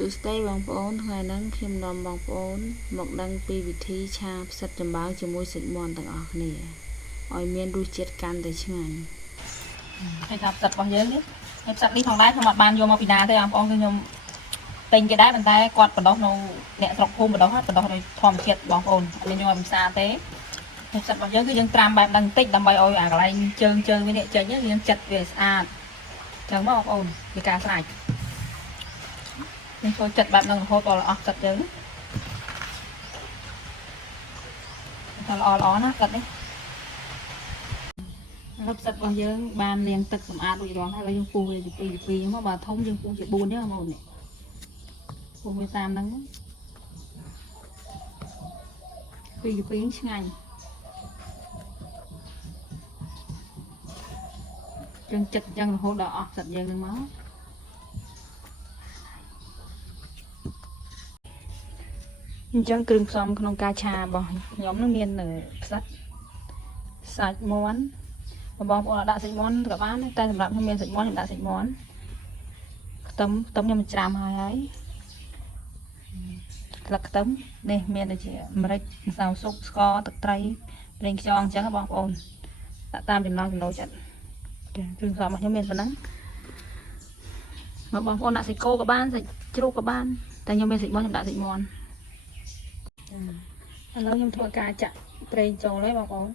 សួស្តីបងប្អូនថ្ងៃហ្នឹងខ្ញុំនាំបងប្អូនមកដឹងពីវិធីឆាផ្សិតចំបើងជាមួយសាច់មាន់ទាំងអស់គ្នាឲ្យមានរសជាតិកាន់តែឆ្ងាញ់ហើយថាផ្សិតរបស់យើងនេះហើយផ្សិតនេះផងដែរខ្ញុំអត់បានយកមកពីណាទេបងប្អូនគឺខ្ញុំទិញគេដែរប៉ុន្តែគាត់បដោះនៅអ្នកស្រុកភូមិបដោះដោយធម្មជាតិបងប្អូនអត់មានយកមកពីផ្សារទេហើយផ្សិតរបស់យើងគឺយើងត្រាំបែបហ្នឹងបន្តិចដើម្បីឲ្យអាកន្លែងជើងវានេះចេញយើងចិត្តវាស្អាតអញ្ចឹងបងប្អូនពីការស្រាច់យើងចូលចិត្តបែបហ្នឹងរហូតដល់អស់ផ្សិតយើងតែល្អណាស់ផ្សិតនេះហើយផ្សិតរបស់យើងបានលាងទឹកសម្អាតរួចរាល់ហើយយើងពុះវាពី2មកបើធំយើងពុះជា4ទេបងប្អូននេះពុះវាតាមហ្នឹងពីឆ្ងាញ់យើងចិត្តយ៉ាងរហូតដល់អស់ផ្សិតយើងហ្នឹងមកអញ្ចឹងគ្រឿងផ្សំក្នុងការឆារបស់ខ្ញុំនឹងមានផ្សិតសាច់មាន់បងប្អូនដាក់សាច់មាន់ក៏បានតែសម្រាប់ខ្ញុំមានសាច់មាន់ខ្ញុំដាក់សាច់មាន់ខ្ទឹមខ្ញុំច្រាំហើយស្លឹកខ្ទឹមនេះមានដូចជាម្រេចម្សៅស៊ុបស្ករទឹកត្រីប្រេងខ្យងអញ្ចឹងបងប្អូនដាក់តាមចំណង់ចំណូលចិត្តគ្រឿងផ្សំរបស់ខ្ញុំមានប៉ុណ្ណឹងបងប្អូនដាក់សាច់គោក៏បានសាច់ជ្រូកក៏បានតែខ្ញុំមានសាច់មាន់ខ្ញុំដាក់សាច់មាន់ឥឡូវខ្ញុំធ្វើការចាក់ប្រេងចូលហើយបងប្អូន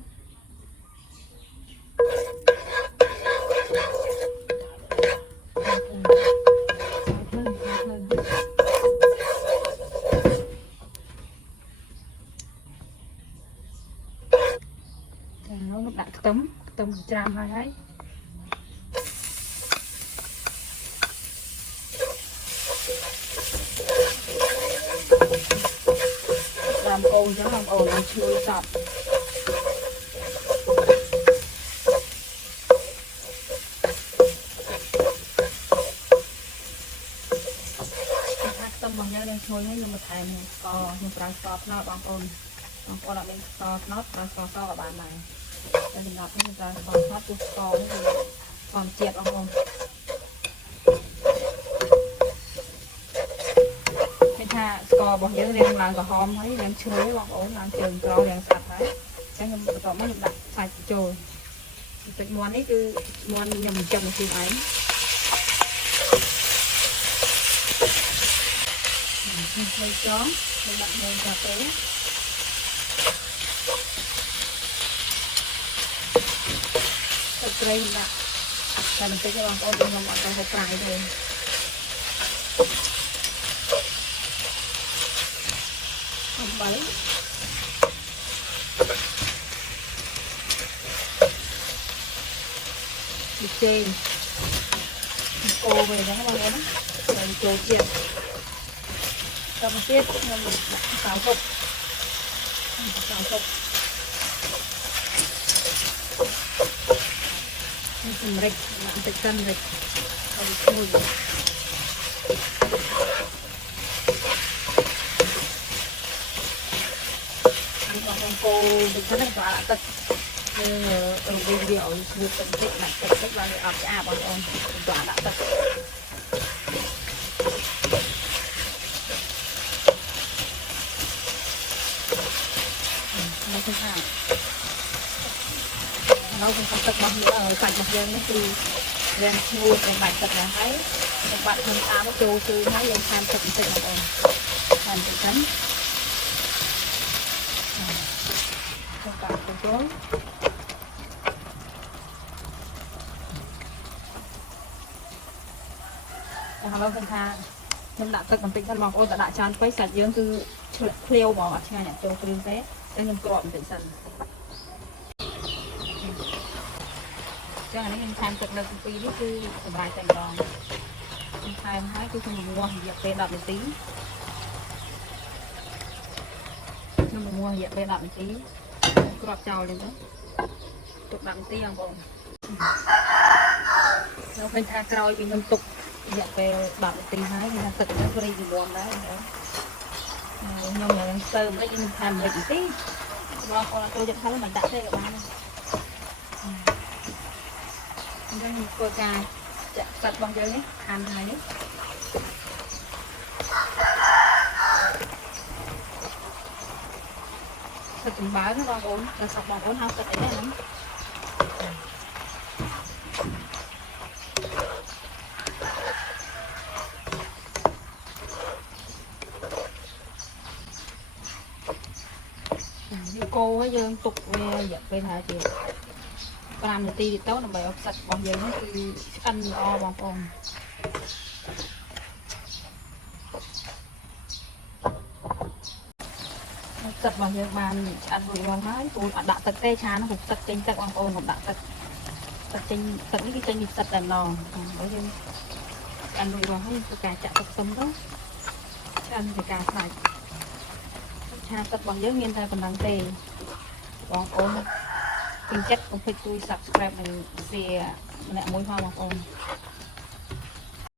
ដាក់ខ្ទឹមច្រាំហើយត្រាំកូនចឹងបងប្អូនឲ្យឈ្ងុយសប់ខ្ទឹមរបស់យើងđangឈ្ងុយហើយខ្ញុំបន្ថែមស្ករខ្ញុំប្រើស្ករត្នោតបងប្អូនអត់មានស្ករត្នោតប្រើស្ករសក៏បានដែរតែសម្រាប់ខ្ញុំប្រើស្ករត្នោតពុះស្ករនេះវាធម្មជាតិបងប្អូនគេថាស្កររបស់យើងរៀងឡើងក្រហមហើយរៀងឈ្ងុយបងប្អូនឡើងជើងក្ររៀងស្អាតហើយអញ្ចឹងខ្ញុំបន្ទាប់មកខ្ញុំដាក់សាច់ចូលសាច់មាន់នេះគឺមាន់ខ្ញុំចិញ្ចឹមខ្លួនឯងហើយចង់ខ្ញុំដាក់មើលកាហ្វេទឹកប្រេងដាក់តែបន្តិចបងប្អូនខ្ញុំអត់ទៅហូបប្រៃទេអំបិលពីចេងអូវិញហ្នឹងបងប្អូនណាចូលជាតិតែមកទៀតខ្ញុំដាក់សៅស៊ុបនេះសម្រេចដាក់បន្តិចសិនរេចឲ្យឈ្ងុយបងប្អូនបន្តិចហ្នឹងក៏ដាក់ទឹករំលីងវាឲ្យស្ងួតបន្តិចដាក់ទឹកតិចឡើងអត់ស្អាតបងប្អូនក៏ដាក់ទឹកមកទៅថាเราเป็นคนตึกมาใส่มาเยอะนี่คือเรียนงูเป็นใบตึกนะให้เป็นใบทำตาว่าโจคือให้เรียนทำตึกตึกมาเองทำตึกนั้นตรงกลางตรงนู้นเราเป็นทางខ្ញុំដាក់ទឹកបន្តិចសិនបងប្អូនតែដាក់ច្រើនពេកសាច់យើងគឺឆ្លិតឃ្លាវហ្មងអត់ឆ្ងាញ់អត់ចូលគ្រឿងទេតែខ្ញុំក្របបន្តិចសិនចឹងអានេះខ្ញុំថែមទឹកនៅទី2នេះគឺសម្រាប់តែម្ដងខ្ញុំថែមហើយគឺខ្ញុំងាស់រយៈពេល10នាទីខ្ញុំងាស់រយៈពេល10នាទីគ្របចោលនេះទៅទុក10នាទីបងប្អូននៅពេលថាក្រោយពីខ្ញុំទុករយៈពេល10នាទីហើយខ្ញុំទឹកនេះព្រីពីមុំដែរខ្ញុំនឹងស្ទើរមិនខ្ញុំថែម1នាទីបងប្អូនចូលចិត្តហើយមិនដាក់ទេក៏បានដែរអញ្ចឹងធ្វើការចាក់ផ្សិតរបស់យើងនេះខានហើយនេះ សម្បើណាបងប្អូនតែស្រុកបងប្អូនហៅទឹកអីហ្នឹងយកគោឲ្យយើងទុកវារយៈពេលថាជា5នាទីទៅដើម្បីឲ្យផ្សិតរបស់យើងហ្នឹងគឺឆ្អិនល្អបងប្អូនផ្សិតរបស់យើងបានឆ្អិនរួចរាល់ហើយពូអត់ដាក់ទឹកទេឆានោះពុកទឹកចេញទឹកបងប្អូនខ្ញុំដាក់ទឹកចេញទឹកនេះគឺចេញពីផ្សិតតែម្ដងហើយយើងឆ្អិនរួចរាល់ហើយគឺការចាក់ទឹកខ្ទឹមទៅឆ្អិនជាការស្រេចឆាទឹករបស់យើងមានតែប៉ុណ្ណឹងទេបងប្អូនពេញចិត្តកុំភ្លេចជួយ Subscribe និង Share ម្នាក់មួយផងបងប្អូន